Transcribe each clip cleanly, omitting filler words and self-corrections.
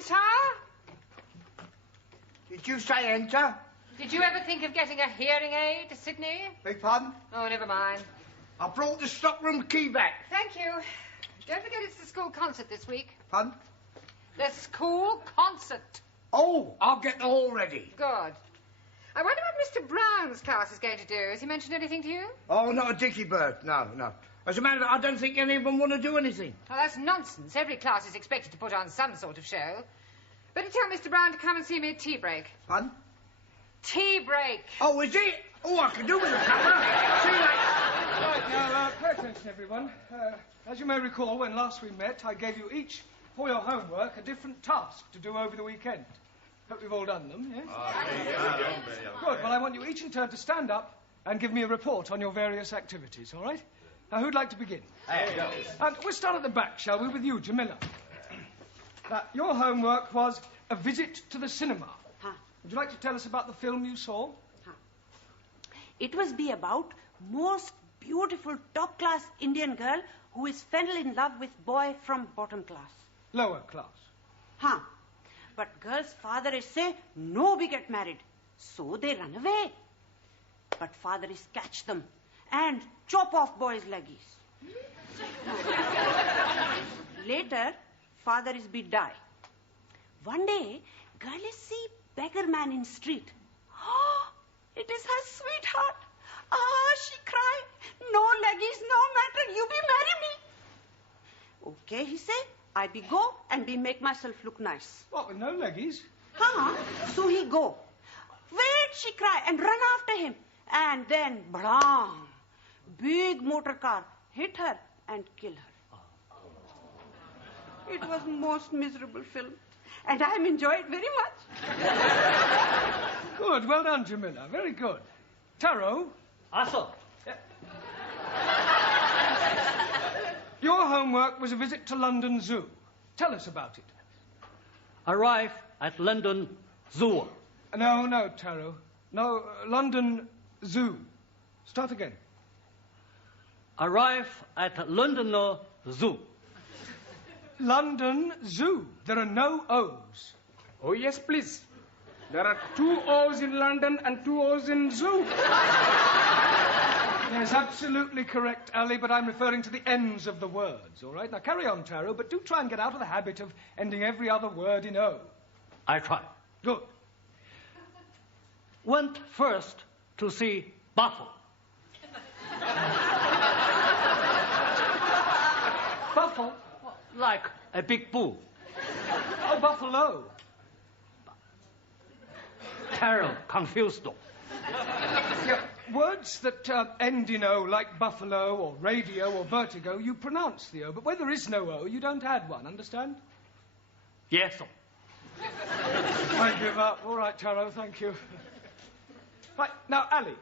Enter? Did you say enter? Did you ever think of getting a hearing aid, Sydney? Beg pardon? Oh, never mind. I brought the stockroom key back. Thank you. Don't forget it's the school concert this week. Pardon? The school concert. Oh, I'll get the hall ready. Good. I wonder what Mr. Brown's class is going to do. Has he mentioned anything to you? Oh, not a dicky bird. No, no. As a matter of fact, I don't think any of them want to do anything. Well, that's nonsense. Every class is expected to put on some sort of show. Better tell Mr. Brown to come and see me at tea break. Pardon? Tea break. Oh, is it? Oh, I can do with a cuppa. See you later. Right, now, pay attention, everyone. As you may recall, when last we met, I gave you each, for your homework, a different task to do over the weekend. Hope you've all done them, yes? Good. Well, I want you each in turn to stand up and give me a report on your various activities, all right? Now, who'd like to begin? And we'll start at the back, shall we, with you, Jamila. Now, your homework was a visit to the cinema. Huh. Would you like to tell us about the film you saw? Huh. It was be about most beautiful top-class Indian girl who is fell in love with boy from bottom class. Lower class. Huh. But girl's father is say, no be get married. So they run away. But father is catch them and chop off boy's leggies. Later, father is be die. One day, girl is see beggar man in street. Oh, it is her sweetheart. Ah, she cry. No leggies, no matter. You be marry me. Okay, he say. I be go and be make myself look nice. What, with no leggies? Huh? So he go. Wait, she cry and run after him. And then, blang, big motor car hit her and kill her. It was most miserable film. And I enjoyed it very much. Good, well done, Jamila. Very good. Taro? Also. Your homework was a visit to London Zoo. Tell us about it. Arrive at London Zoo. No, Taro. No, London Zoo. Start again. Arrive at London Zoo. London Zoo. There are no O's. Oh, yes, please. There are 2 O's in London and 2 O's in Zoo. Yes, absolutely correct, Ali, but I'm referring to the ends of the words, all right? Now, carry on, Taro, but do try and get out of the habit of ending every other word in O. I try. Good. Went first to see Buffalo. Buffalo? Like a big bull. Oh, buffalo. Terrible, confused. Yeah, words that end in O, like buffalo or radio or vertigo, you pronounce the O, but where there is no O, you don't add one, understand? Yes, sir. I give up. All right, Taro, thank you. Right, now, Ali.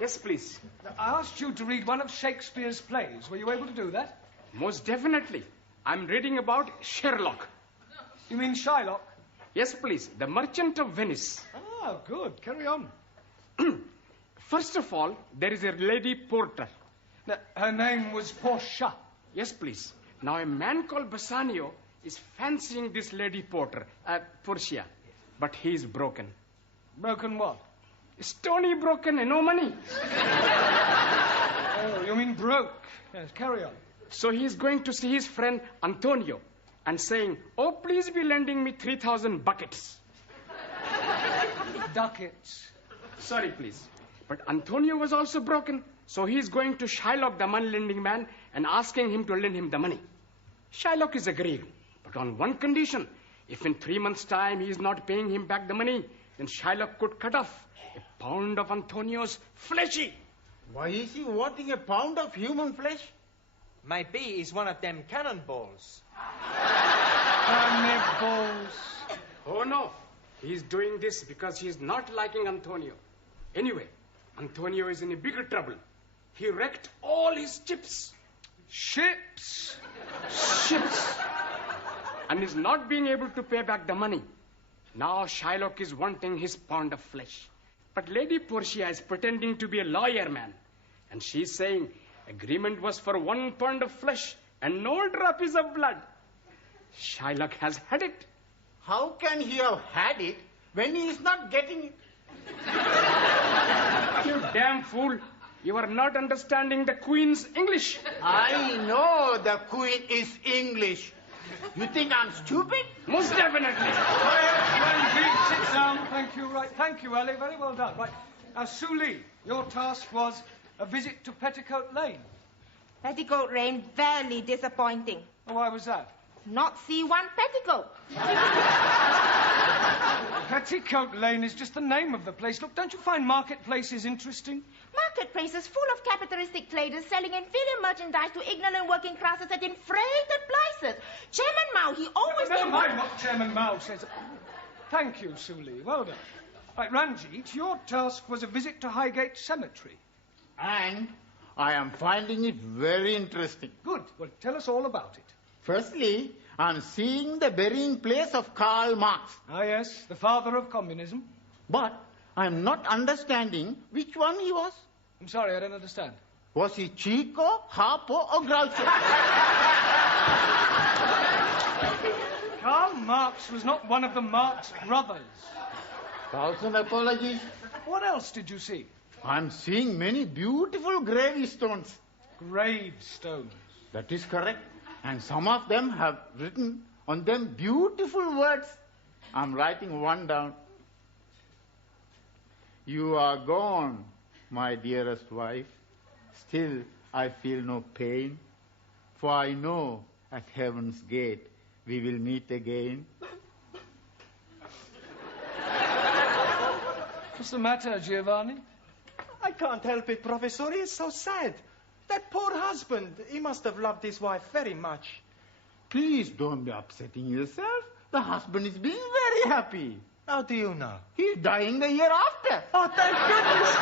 Yes, please. Now, I asked you to read one of Shakespeare's plays. Were you able to do that? Most definitely. I'm reading about Sherlock. You mean Shylock? Yes, please. The Merchant of Venice. Ah, good. Carry on. First of all, there is a lady porter. Now, her name was Portia. Yes, please. Now, a man called Bassanio is fancying this lady porter, Portia. But he is broken. Broken what? Stony broken and no money. Oh, you mean broke. Yes, carry on. So he is going to see his friend Antonio and saying, oh, please be lending me 3,000 buckets. Ducats. Sorry, please. But Antonio was also broken, so he is going to Shylock, the money-lending man, and asking him to lend him the money. Shylock is agreeing, but on one condition. If in 3 months' time he is not paying him back the money, then Shylock could cut off a pound of Antonio's fleshy. Why is he wanting a pound of human flesh? Maybe he's one of them cannonballs. Cannibals. Oh, no. He's doing this because he's not liking Antonio. Anyway, Antonio is in a bigger trouble. He wrecked all his chips. Ships. Ships. And is not being able to pay back the money. Now Shylock is wanting his pound of flesh. But Lady Portia is pretending to be a lawyer man. And she's saying agreement was for 1 pound of flesh and no drop is of blood. Shylock has had it. How can he have had it when he is not getting it? You damn fool. You are not understanding the Queen's English. I know the Queen is English. You think I'm stupid? Most definitely. Sit down. Thank you. Right. Thank you, Ali. Very well done. Right. Now, Sue Lee, your task was a visit to Petticoat Lane. Petticoat Lane, very disappointing. Oh, why was that? Not see one petticoat. Petticoat Lane is just the name of the place. Look, don't you find marketplaces interesting? Marketplace is full of capitalistic traders selling inferior merchandise to ignorant working classes at inflated prices. Chairman Mao, he always... Never mind what Chairman Mao says. Thank you, Sue Lee. Well done. Right, Ranjit, your task was a visit to Highgate Cemetery. And I am finding it very interesting. Good. Well, tell us all about it. Firstly, I'm seeing the burying place of Karl Marx. Ah, yes, the father of communism. But I'm not understanding which one he was. I'm sorry, I don't understand. Was he Chico, Harpo, or Groucho? Karl Marx was not one of the Marx brothers. 1,000 apologies. What else did you see? I'm seeing many beautiful gravestones. Gravestones. That is correct. And some of them have written on them beautiful words. I'm writing one down. You are gone, my dearest wife. Still, I feel no pain. For I know at heaven's gate we will meet again. What's the matter, Giovanni? I can't help it, Professor. He is so sad. That poor husband, he must have loved his wife very much. Please don't be upsetting yourself. The husband is being very happy. How do you know? He's dying the year after. Oh, thank goodness.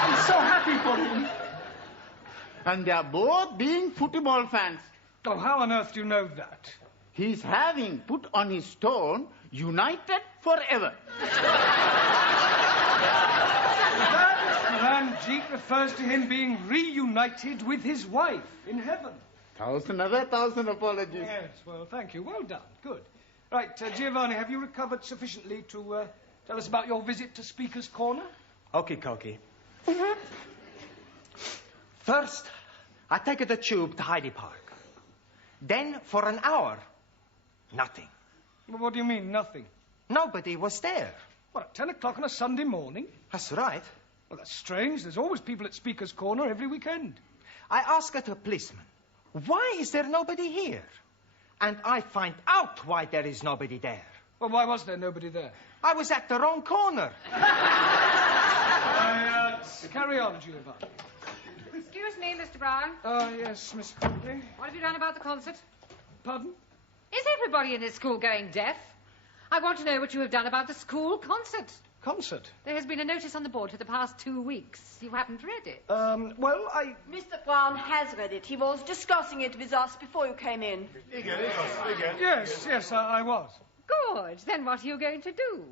I'm so happy for him. And they are both being football fans. Oh, how on earth do you know that? He's having put on his stone, united forever. Ranjit refers to him being reunited with his wife in heaven. 1,000 apologies. Yes, well, thank you. Well done. Good. Right, Giovanni, have you recovered sufficiently to tell us about your visit to Speaker's Corner? Okie dokie. First, I take the tube to Hyde Park. Then, for an hour, nothing. Well, what do you mean, nothing? Nobody was there. What, at 10 o'clock on a Sunday morning? That's right. Well, that's strange. There's always people at Speaker's Corner every weekend. I asked a policeman, why is there nobody here? And I find out why there is nobody there. Well, why was there nobody there? I was at the wrong corner. Carry on, Giovanni. Excuse me, Mr. Brown. Yes, Miss Huntley. What have you done about the concert? Pardon? Is everybody in this school going deaf? I want to know what you have done about the school concert. Concert? There has been a notice on the board for the past 2 weeks. You haven't read it. Well, I... Mr. Brown has read it. He was discussing it with us before you came in. Yes, I was. Good. Then what are you going to do?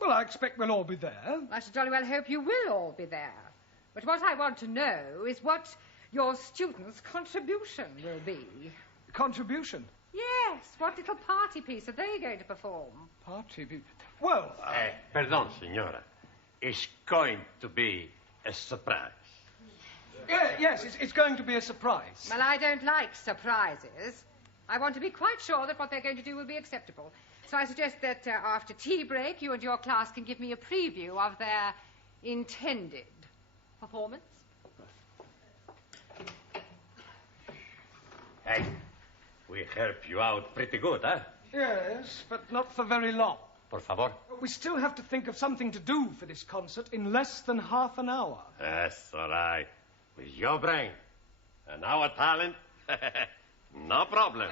Well, I expect we'll all be there. I should jolly well hope you will all be there. But what I want to know is what your students' contribution will be. Contribution? Yes. What little party piece are they going to perform? Party piece? Well... Pardon, signora. It's going to be a surprise. Yes, it's going to be a surprise. Well, I don't like surprises. I want to be quite sure that what they're going to do will be acceptable. So I suggest that after tea break, you and your class can give me a preview of their intended performance. Hey, we help you out pretty good, huh? Yes, but not for very long. Por favor. We still have to think of something to do for this concert in less than half an hour. That's all right. With your brain and our talent, no problem.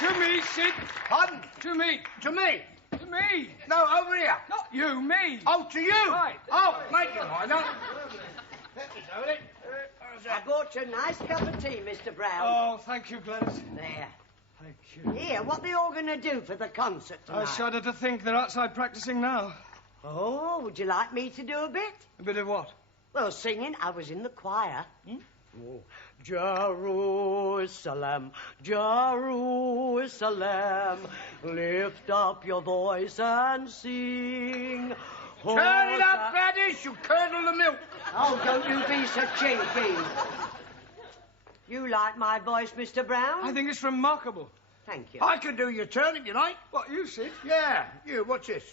To me, Sid. Pardon? To me. To me. Me! No, over here. Not you, me! Oh, to you. Right. Oh, make it mind. No. I bought you a nice cup of tea, Mr. Brown. Oh, thank you, Gladys. There. Thank you. Here, what they all going to do for the concert I tonight? shudder to think they're outside practicing now. Oh, would you like me to do a bit? A bit of what? Well, singing. I was in the choir. Oh. Jerusalem, Jerusalem, lift up your voice and sing. Turn it up, Gladys. You curdle the milk. Oh, don't you be so cheeky. You like my voice, Mr. Brown? I think it's remarkable. Thank you. I can do your turn if you like. What, you, Sid? Yeah, you. What's this?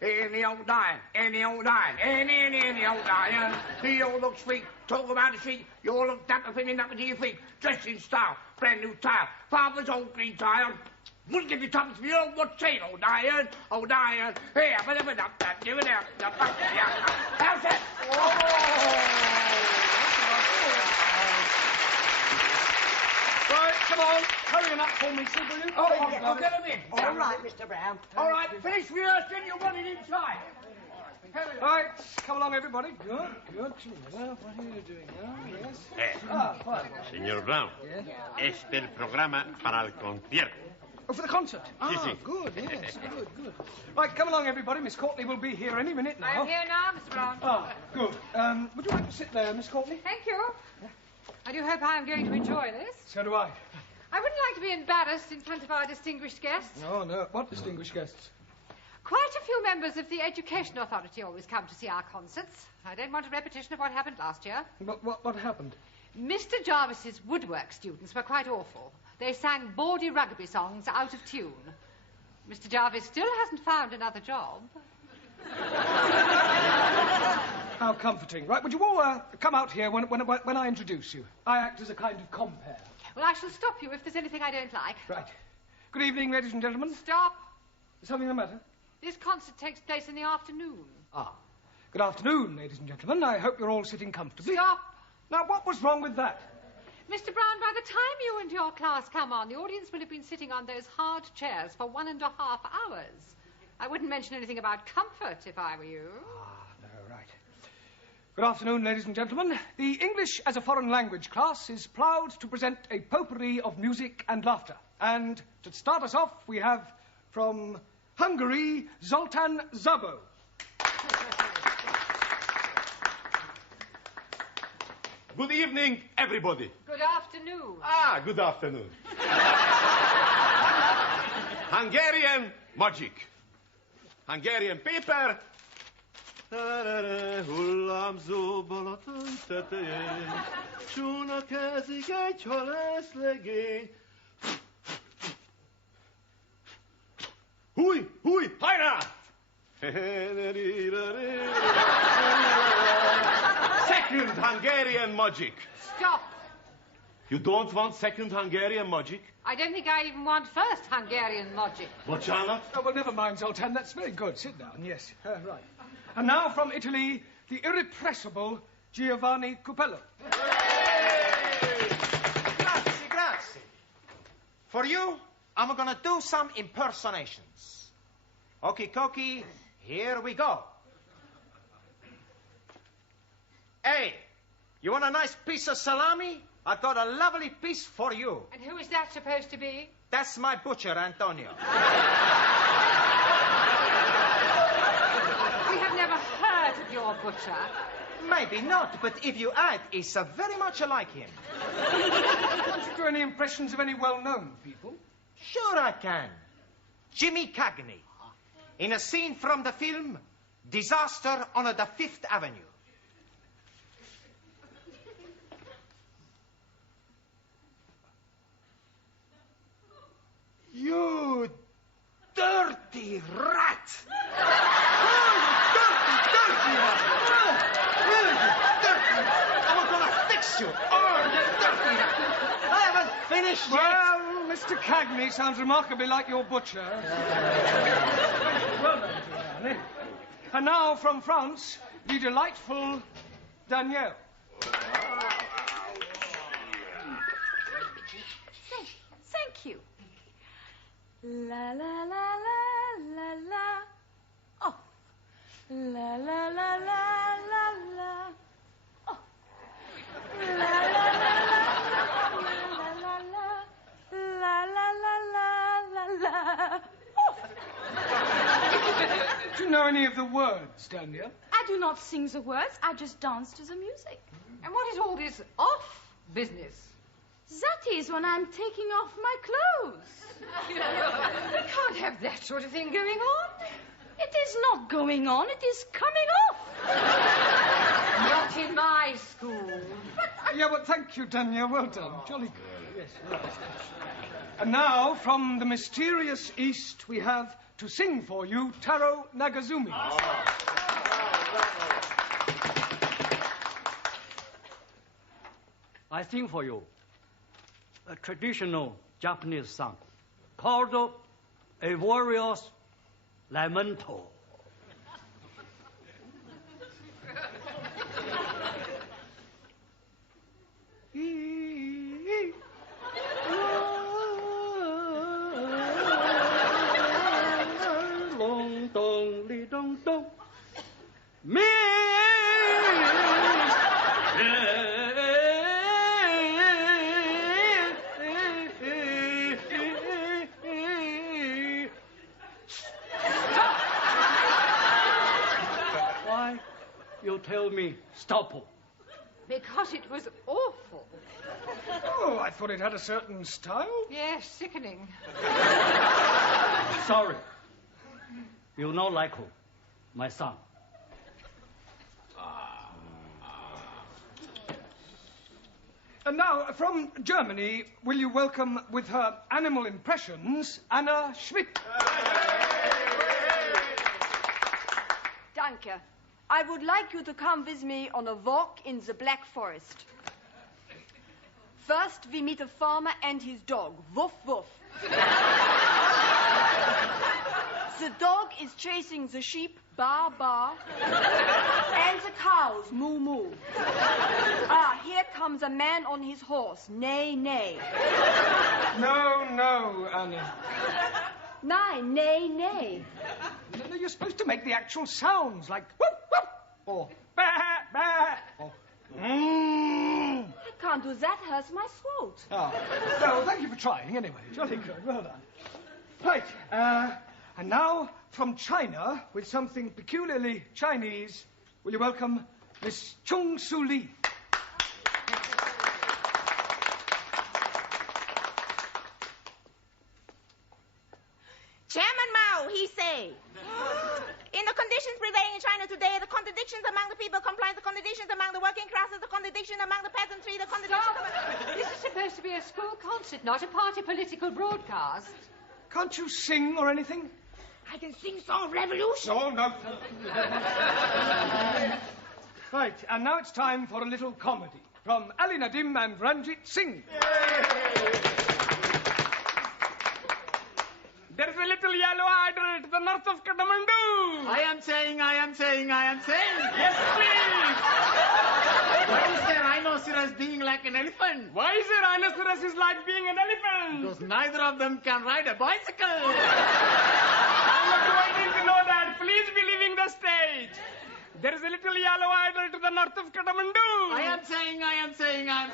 In the old iron, in the old iron, in the old iron. He all looks sweet, talk about the street. You all look dapper, pinning up to your feet. Dressed in style, brand new tile. Father's old green tile. Wouldn't give you tuppence for your old what's saying, old iron, old iron. Here, but give it up, give it up. How's that? Right, come on. Hurry him up for me, Sid, will you? Oh, I'll get him in. All right, Mr. Brown. All right, finish rehearsing. You want it inside. Right, come along, everybody. Good, good. Well, what are you doing now? Yes. Fine. Señor Brown, este es el programa para el concierto. Oh, for the concert? Sí, sí. Good, yes, good. Right, come along, everybody. Miss Courtney will be here any minute now. I'm here now, Mr. Brown. Ah, good. Would you like to sit there, Miss Courtney? Thank you. I do hope I am going to enjoy this. So do I. I wouldn't like to be embarrassed in front of our distinguished guests. Oh, no. What distinguished guests? Quite a few members of the Education Authority always come to see our concerts. I don't want a repetition of what happened last year. What happened? Mr. Jarvis's woodwork students were quite awful. They sang bawdy rugby songs out of tune. Mr. Jarvis still hasn't found another job. How comforting. Right, would you all come out here when I introduce you? I act as a kind of compere. Well, I shall stop you if there's anything I don't like. Right. Good evening, ladies and gentlemen. Stop. Is something the matter? This concert takes place in the afternoon. Ah. Good afternoon, ladies and gentlemen. I hope you're all sitting comfortably. Stop. Now, what was wrong with that? Mr. Brown, by the time you and your class come on, the audience will have been sitting on those hard chairs for 1.5 hours. I wouldn't mention anything about comfort if I were you. No, right. Good afternoon, ladies and gentlemen. The English as a foreign language class is proud to present a potpourri of music and laughter. And to start us off, we have from Hungary, Zoltán Szabó. Good evening, everybody. Good afternoon. Good afternoon. Hungarian magic. Hungarian paper. Hullámzó Balaton tetején, csónakázik egy halászlegény. Húj, hajrá! Second Hungarian magic. Stop. You don't want second Hungarian magic? I don't think I even want first Hungarian logic. Bocsánat? Oh, well, never mind, Zoltan. That's very good. Sit down, yes. Right. And now from Italy, the irrepressible Giovanni Cupello. Grazie. For you, I'm gonna do some impersonations. Okie dokie, here we go. Hey, you want a nice piece of salami? I got a lovely piece for you. And who is that supposed to be? That's my butcher, Antonio. We have never heard of your butcher. Maybe not, but if you add, it's very much like him. Can't you do any impressions of any well-known people? Sure I can. Jimmy Cagney. In a scene from the film Disaster on the Fifth Avenue. You dirty rat! Dirty rat! I'm gonna fix you! Oh, you dirty rat! I haven't finished yet! Well, Mr. Cagney sounds remarkably like your butcher. Well done, Giovanni. And now from France, the delightful Danielle. Thank you. La la la la la la. Off. La la la la la la. Off. La la la la la la la. La la la la la la. Off. Do you know any of the words, Dania? I do not sing the words, I just dance to the music. And what is all this off business? That is when I'm taking off my clothes. We can't have that sort of thing going on. It is not going on, it is coming off. Not in my school. Yeah, but thank you, Dania. Well done. Jolly good. Yes, right. And now, from the mysterious East, we have to sing for you Taro Nagazumi. I sing for you a traditional Japanese song called A Warrior's Lamento. Long dong li dong dong. Me. Why you tell me stop? Because it was awful. Oh, I thought it had a certain style. Yes, sickening. Sorry. You not like who? My son. And now, from Germany, will you welcome with her animal impressions, Anna Schmidt? Danke. I would like you to come with me on a walk in the Black Forest. First, we meet a farmer and his dog. Woof, woof. The dog is chasing the sheep, ba, ba, and the cows, moo, moo. Ah, here comes a man on his horse, neigh, neigh. No, no, Anna. Nein, neigh, neigh. No, you're supposed to make the actual sounds, like whoop, whoop, or bah, bah, or I can't do that, hurts my throat. Oh. Well, thank you for trying, anyway. Jolly good, well done. Right, and now, from China, with something peculiarly Chinese, will you welcome Miss Chung Su Lee? Chairman Mao, he say. In the conditions prevailing in China today, the contradictions among the people comprise the contradictions among the working classes, the contradiction among the peasantry, the contradiction among... This is supposed to be a school concert, not a party political broadcast. Can't you sing or anything? I can sing Song of Revolution. Oh, no. Right, and now it's time for a little comedy from Ali Nadim and Ranjit Singh. There's a little yellow idol to the north of Kathmandu. I am saying. Yes, please. Why is the rhinoceros being like an elephant? Why is a rhinoceros is like being an elephant? Because neither of them can ride a bicycle. I'm not waiting to know that. Please be leaving the stage. There is a little yellow idol to the north of Kathmandu. I am saying.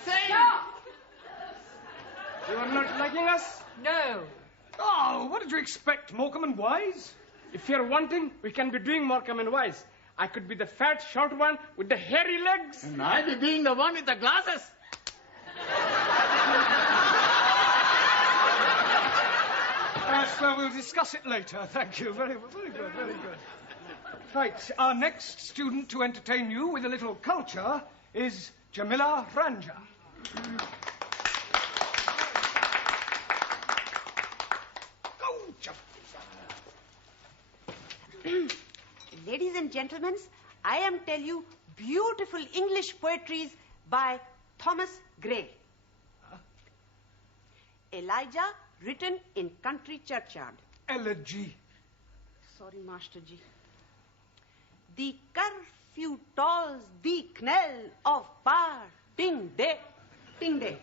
Stop! You are not liking us? No. Oh, what did you expect, Morecambe and Wise? If you're wanting, we can be doing Morecambe and Wise. I could be the fat, short one with the hairy legs. And I'll be being the one with the glasses. Well, we'll discuss it later. Thank you. Very good, very good. Right, our next student to entertain you with a little culture is Jamila Ranja. Ladies and gentlemen, I am tell you beautiful English poetries by Thomas Gray. Elijah, written in country churchyard. Elegy. Sorry, Master G. The curfew tolls the knell of parting day. Ting day.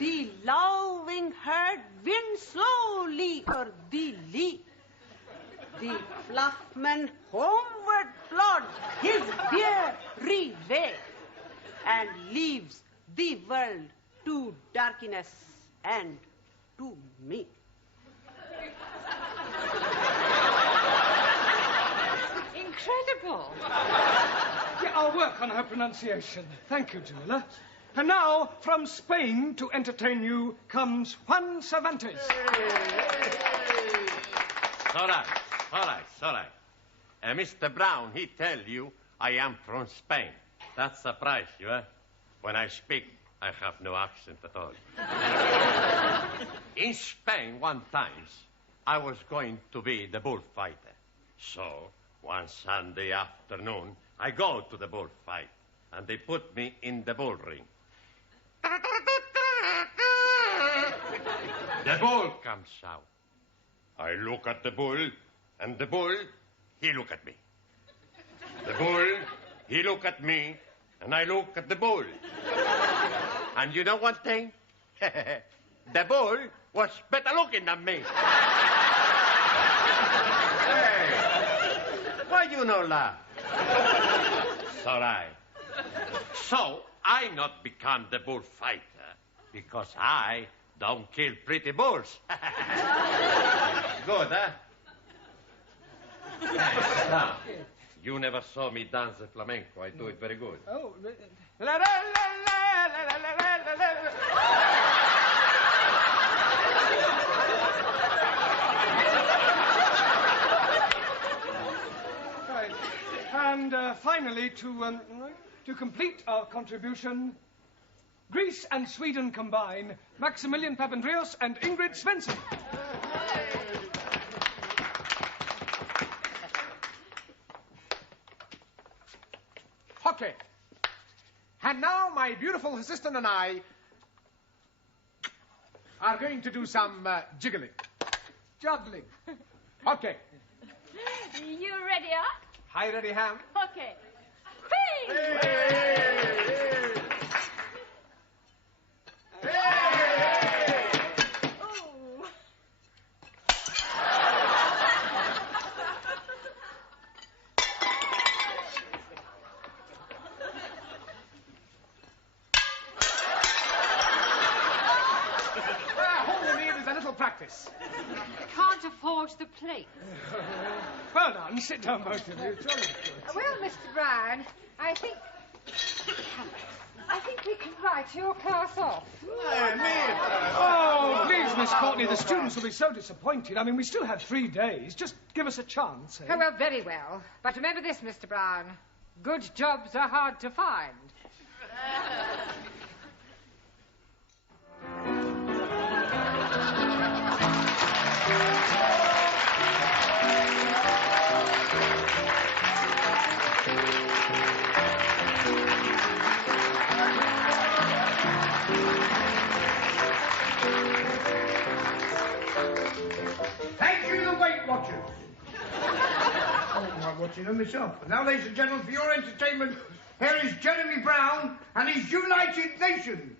The loving herd wind slowly o'er the lea. The fluffman homeward plods his weary way and leaves the world to darkness and to me. Incredible. Yeah, I'll work on her pronunciation. Thank you, Jamila. And now, from Spain to entertain you comes Juan Cervantes. All right. Mr. Brown, he tell you I am from Spain. That surprise you, eh? When I speak, I have no accent at all. In Spain, one time, I was going to be the bullfighter. So, one Sunday afternoon, I go to the bullfight, and they put me in the bull ring. The bull comes out. I look at the bull, and the bull, he look at me. The bull, he look at me, and I look at the bull. And you know one thing? The bull was better looking than me. Hey, why you no laugh? It's all right. So, I not become the bullfighter because I don't kill pretty bulls. Good, huh? Now, you never saw me dance the flamenco. I do it very good. Oh, la la la la la la la la. Right. And finally, to complete our contribution, Greece and Sweden combine, Maximilian Papandreou and Ingrid Svensson. Okay. And now my beautiful assistant and I are going to do some jiggling. Juggling. Okay. You ready, huh? Hi, ready, Ham. Okay. Whee! Ooh. All we need is a little practice. Can't afford the plate. Well done. Sit down, both of you. Jolly good. Well, Mr. Brown, I think we can write your class off. Oh, please, Miss Courtney, the students will be so disappointed. I mean, we still have 3 days. Just give us a chance, eh? Oh, well, very well. But remember this, Mr. Brown. Good jobs are hard to find. Thank you, the Weight Watchers. I'm watching them myself. And now, ladies and gentlemen, for your entertainment, here is Jeremy Brown and his United Nations.